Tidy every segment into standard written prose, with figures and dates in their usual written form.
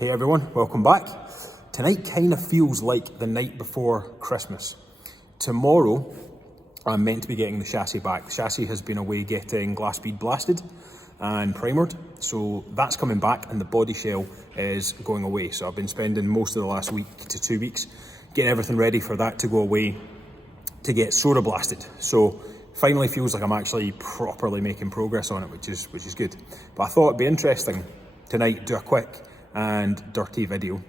Hey everyone, welcome back. Tonight kind of feels like the night before Christmas. Tomorrow, I'm meant to be getting the chassis back. The chassis has been away getting glass bead blasted and primered, so that's coming back, and the body shell is going away. So I've been spending most of the last week to 2 weeks getting everything ready for that to go away to get soda blasted. So finally feels like I'm actually properly making progress on it, which is good. But I thought it'd be interesting tonight, do a quick and dirty video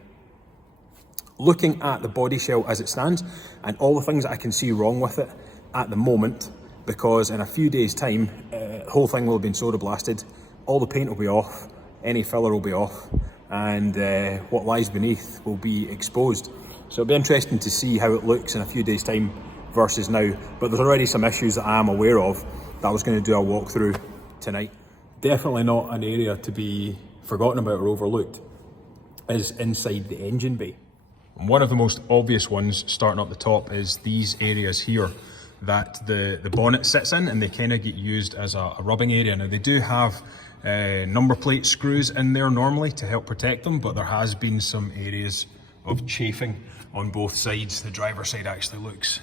looking at the body shell as it stands and all the things that I can see wrong with it at the moment, because in a few days time the whole thing will have been soda blasted, all the paint will be off, any filler will be off, and what lies beneath will be exposed. So it'll be interesting to see how it looks in a few days time versus now. But there's already some issues that I am aware of that I was going to do a walkthrough tonight. Definitely not an area to be forgotten about or overlooked is inside the engine bay. One of the most obvious ones starting up the top is these areas here that the bonnet sits in, and they kind of get used as a rubbing area. Now they do have number plate screws in there normally to help protect them, but there has been some areas of chafing on both sides. The driver's side actually looks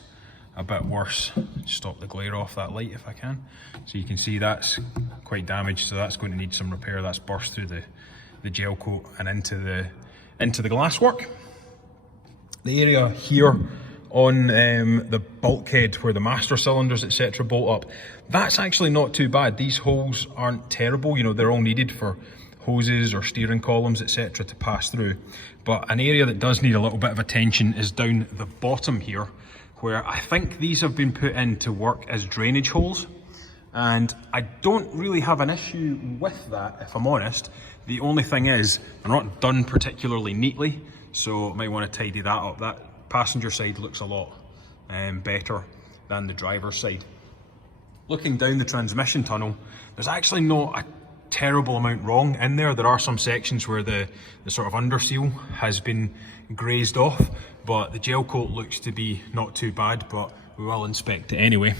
a bit worse. Stop the glare off that light if I can. So you can see that's quite damaged, so that's going to need some repair. That's burst through the gel coat and into the glasswork. The area here on the bulkhead where the master cylinders etc bolt up, that's actually not too bad. These holes aren't terrible, you know, they're all needed for hoses or steering columns etc to pass through. But an area that does need a little bit of attention is down the bottom here, where I think these have been put in to work as drainage holes, and I don't really have an issue with that, if I'm honest. The only thing is they're not done particularly neatly, so I might want to tidy that up. That passenger side looks a lot better than the driver's side. Looking down the transmission tunnel, there's actually not a terrible amount wrong in there. There are some sections where the sort of under seal has been grazed off, but the gel coat looks to be not too bad, but we will inspect it anyway.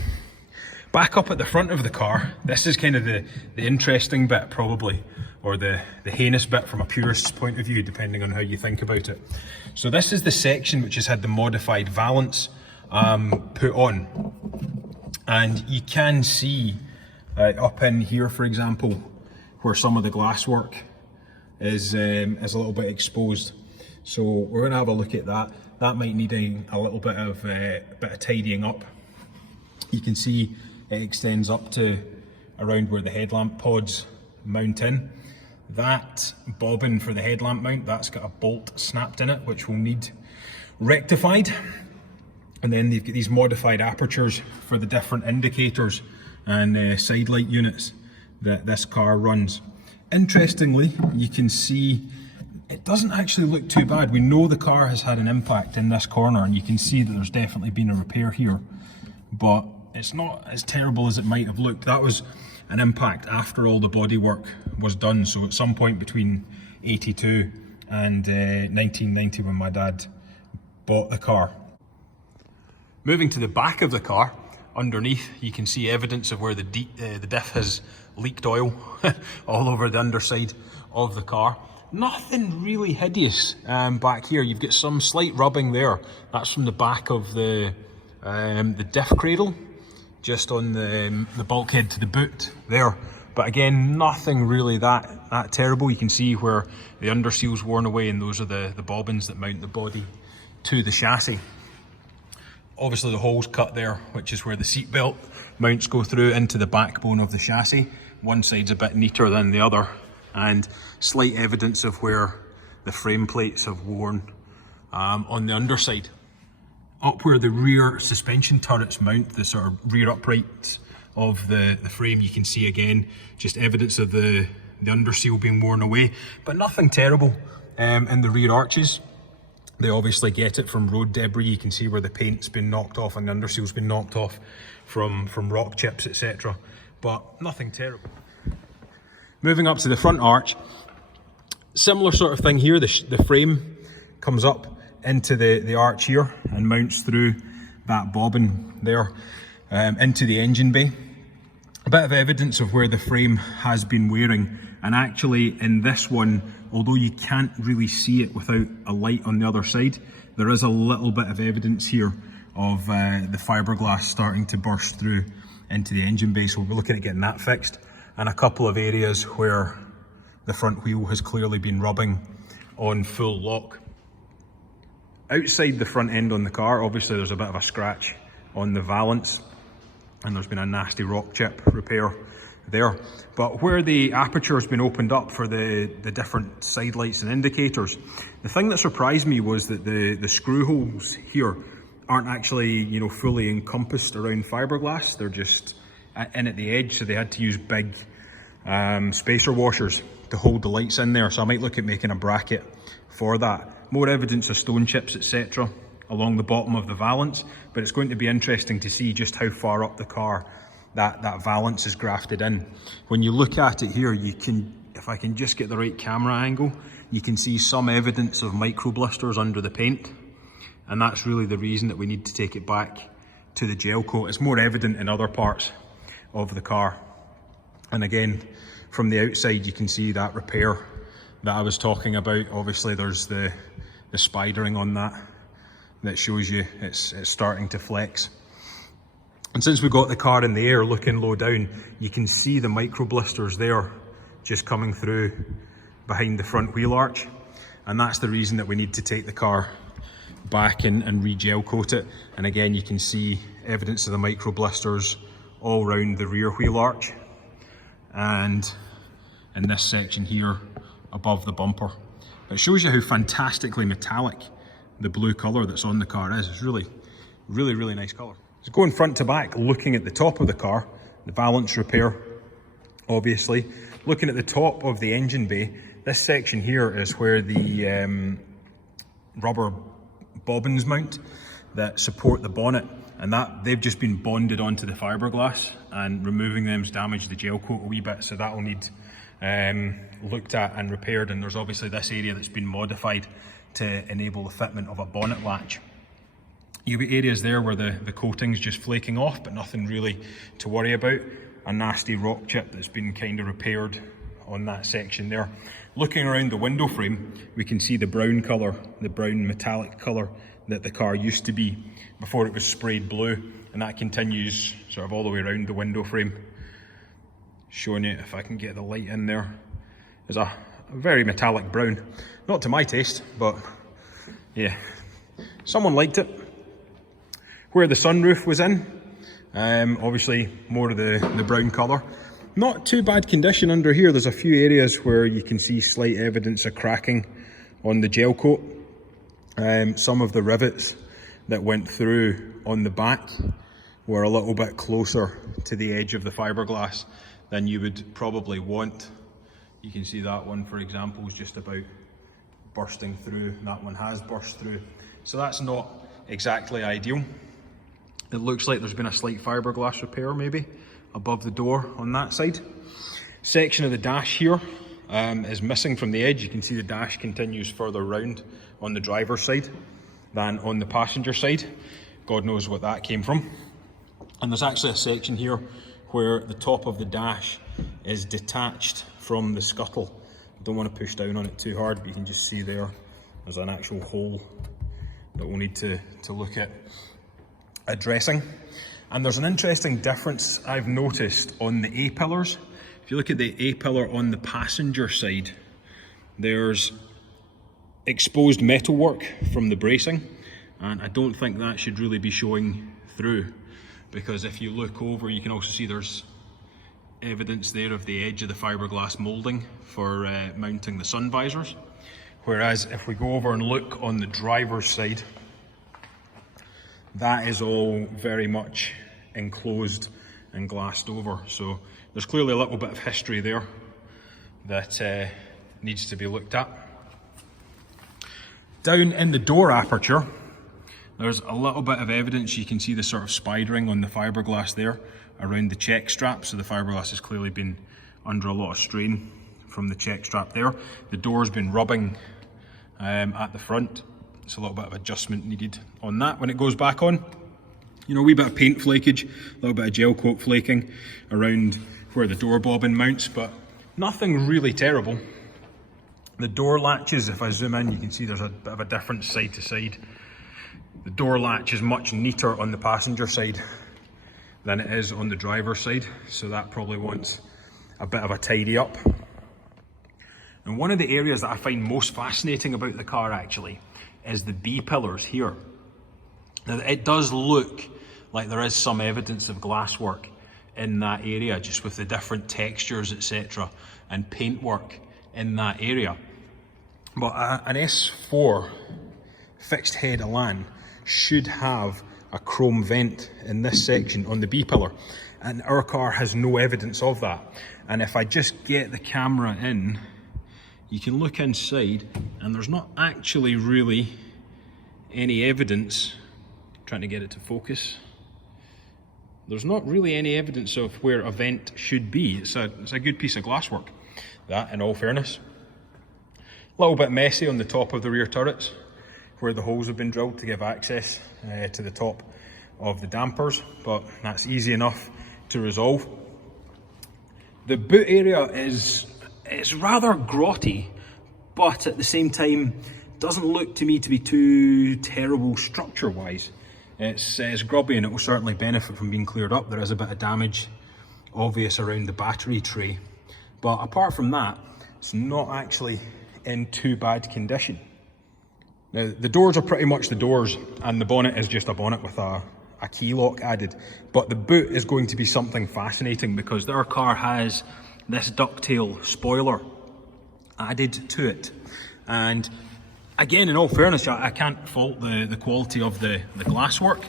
Back up at the front of the car, this is kind of the interesting bit probably, or the heinous bit from a purist's point of view, depending on how you think about it. So this is the section which has had the modified valance put on, and you can see up in here, for example, where some of the glasswork is a little bit exposed. So we're going to have a look at that. That might need a little bit of tidying up. You can see it extends up to around where the headlamp pods mount in. That bobbin for the headlamp mount, that's got a bolt snapped in it, which will need rectified. And then they've got these modified apertures for the different indicators and side light units that this car runs. Interestingly, you can see it doesn't actually look too bad. We know the car has had an impact in this corner, and you can see that there's definitely been a repair here, but it's not as terrible as it might have looked. That was an impact after all the bodywork was done, so at some point between 82 and 1990 when my dad bought the car. Moving to the back of the car, underneath you can see evidence of where the diff has leaked oil all over the underside of the car. Nothing really hideous back here. You've got some slight rubbing there. That's from the back of the diff cradle, just on the bulkhead to the boot there. But again, nothing really that terrible. You can see where the underseal's worn away, and those are the bobbins that mount the body to the chassis. Obviously the hole's cut there, which is where the seat belt mounts go through into the backbone of the chassis. One side's a bit neater than the other, and slight evidence of where the frame plates have worn on the underside. Up where the rear suspension turrets mount, the sort of rear uprights of the frame, you can see again just evidence of the underseal being worn away, but nothing terrible. In the rear arches, they obviously get it from road debris. You can see where the paint's been knocked off and the underseal's been knocked off from rock chips etc, but nothing terrible. Moving up to the front arch, similar sort of thing here. The frame comes up into the arch here and mounts through that bobbin there into the engine bay. a bit of evidence of where the frame has been wearing. And actually in this one, although you can't really see it without a light on the other side, there is a little bit of evidence here of the fiberglass starting to burst through into the engine bay. So we're looking at getting that fixed, and a couple of areas where the front wheel has clearly been rubbing on full lock. Outside the front end on the car, obviously there's a bit of a scratch on the valance, and there's been a nasty rock chip repair there. But where the aperture has been opened up for the different side lights and indicators, the thing that surprised me was that the screw holes here aren't actually, you know, fully encompassed around fiberglass. They're just in at the edge, so they had to use big spacer washers to hold the lights in there. So I might look at making a bracket for that. More evidence of stone chips, etc. along the bottom of the valance, but it's going to be interesting to see just how far up the car that valance is grafted in. When you look at it here, you can, if I can just get the right camera angle, you can see some evidence of micro-blisters under the paint, and that's really the reason that we need to take it back to the gel coat. It's more evident in other parts of the car. And again, from the outside, you can see that repair that I was talking about. Obviously there's the spidering on that shows you it's starting to flex. And since we got the car in the air looking low down, you can see the micro blisters there just coming through behind the front wheel arch, and that's the reason that we need to take the car back and re-gel coat it. And again, you can see evidence of the micro blisters all around the rear wheel arch and in this section here above the bumper. It shows you how fantastically metallic the blue colour that's on the car is. It's really, really, really nice colour. So going front to back, looking at the top of the car, the valance repair, obviously. Looking at the top of the engine bay, this section here is where the rubber bobbins mount that support the bonnet, and that they've just been bonded onto the fiberglass, and removing them's damaged the gel coat a wee bit, so that will need looked at and repaired. And there's obviously this area that's been modified to enable the fitment of a bonnet latch. You'll be areas there where the coating's just flaking off, but nothing really to worry about. A nasty rock chip that's been kind of repaired on that section there. Looking around the window frame, we can see the brown colour, the brown metallic colour that the car used to be before it was sprayed blue, and that continues sort of all the way around the window frame. Showing you, if I can get the light in there, is a very metallic brown. Not to my taste, but yeah, someone liked it. Where the sunroof was in, obviously more of the brown colour. Not too bad condition under here. There's a few areas where you can see slight evidence of cracking on the gel coat. Some of the rivets that went through on the back were a little bit closer to the edge of the fiberglass than you would probably want. You can see that one, for example, is just about bursting through. That one has burst through. So that's not exactly ideal. It looks like there's been a slight fiberglass repair maybe above the door on that side. Section of the dash here is missing from the edge. You can see the dash continues further round on the driver's side than on the passenger side. God knows what that came from. And there's actually a section here where the top of the dash is detached from the scuttle. I don't want to push down on it too hard, but you can just see there's an actual hole that we'll need to look at addressing. And there's an interesting difference I've noticed on the A-pillars. If you look at the A-pillar on the passenger side, there's exposed metalwork from the bracing, and I don't think that should really be showing through, because if you look over, you can also see there's evidence there of the edge of the fiberglass moulding for mounting the sun visors. Whereas if we go over and look on the driver's side, that is all very much enclosed and glassed over. So there's clearly a little bit of history there that needs to be looked at. Down in the door aperture, there's a little bit of evidence. You can see the sort of spidering on the fiberglass there around the check strap. So the fiberglass has clearly been under a lot of strain from the check strap there. The door's been rubbing at the front. It's a little bit of adjustment needed on that when it goes back on. You know, a wee bit of paint flakage, a little bit of gel coat flaking around where the door bobbin mounts, but nothing really terrible. The door latches, if I zoom in, you can see there's a bit of a difference side to side. The door latch is much neater on the passenger side than it is on the driver's side, so that probably wants a bit of a tidy up. And one of the areas that I find most fascinating about the car actually is the B-pillars here. Now, it does look like there is some evidence of glasswork in that area, just with the different textures, etc., and paintwork in that area. But an S4 fixed head Elan should have a chrome vent in this section on the B-pillar, and our car has no evidence of that. And if I just get the camera in, you can look inside, and there's not actually really any evidence. Trying to get it to focus. There's not really any evidence of where a vent should be. It's a good piece of glasswork, that, in all fairness. A little bit messy on the top of the rear turrets, where the holes have been drilled to give access to the top of the dampers, but that's easy enough to resolve. The boot area is rather grotty, but at the same time doesn't look to me to be too terrible structure-wise. It's grubby, and it will certainly benefit from being cleared up. There is a bit of damage obvious around the battery tray, but apart from that, it's not actually in too bad condition. Now, the doors are pretty much the doors, and the bonnet is just a bonnet with a key lock added. But the boot is going to be something fascinating because our car has this ducktail spoiler added to it. And again, in all fairness, I can't fault the quality of the glasswork.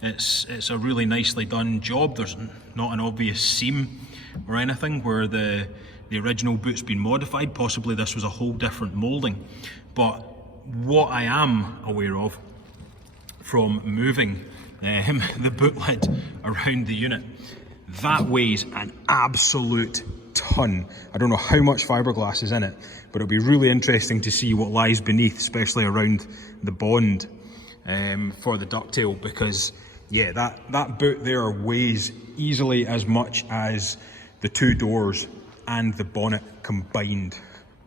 It's a really nicely done job. There's not an obvious seam or anything where the original boot's been modified. Possibly this was a whole different moulding. But what I am aware of from moving the boot lid around the unit, that weighs an absolute ton. I don't know how much fiberglass is in it, but it'll be really interesting to see what lies beneath, especially around the bond for the ducktail, because yeah, that boot there weighs easily as much as the two doors and the bonnet combined.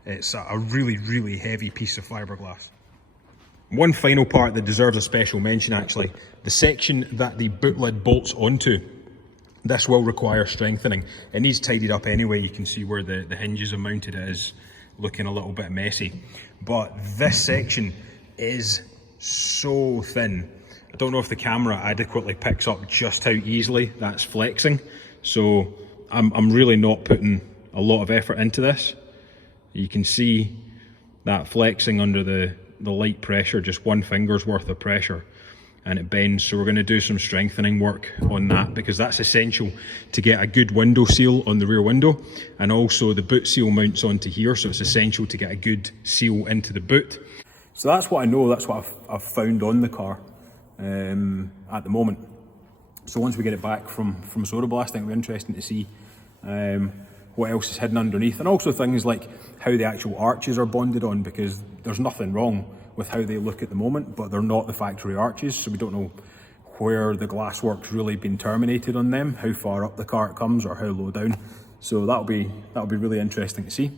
It's a really, really heavy piece of fiberglass. One final part that deserves a special mention actually, the section that the boot lid bolts onto. This will require strengthening. It needs tidied up anyway. You can see where the hinges are mounted. It is looking a little bit messy. But this section is so thin. I don't know if the camera adequately picks up just how easily that's flexing. So I'm really not putting a lot of effort into this. You can see that flexing under the light pressure, just one finger's worth of pressure, and it bends. So we're going to do some strengthening work on that, because that's essential to get a good window seal on the rear window, and also the boot seal mounts onto here, so it's essential to get a good seal into the boot. So that's what I know, that's what I've found on the car at the moment. So once we get it back from soda blasting, it'll be interesting to see what else is hidden underneath, and also things like how the actual arches are bonded on, because there's nothing wrong with how they look at the moment, but they're not the factory arches, so we don't know where the glasswork's really been terminated on them, how far up the car it comes or how low down. So that'll be really interesting to see.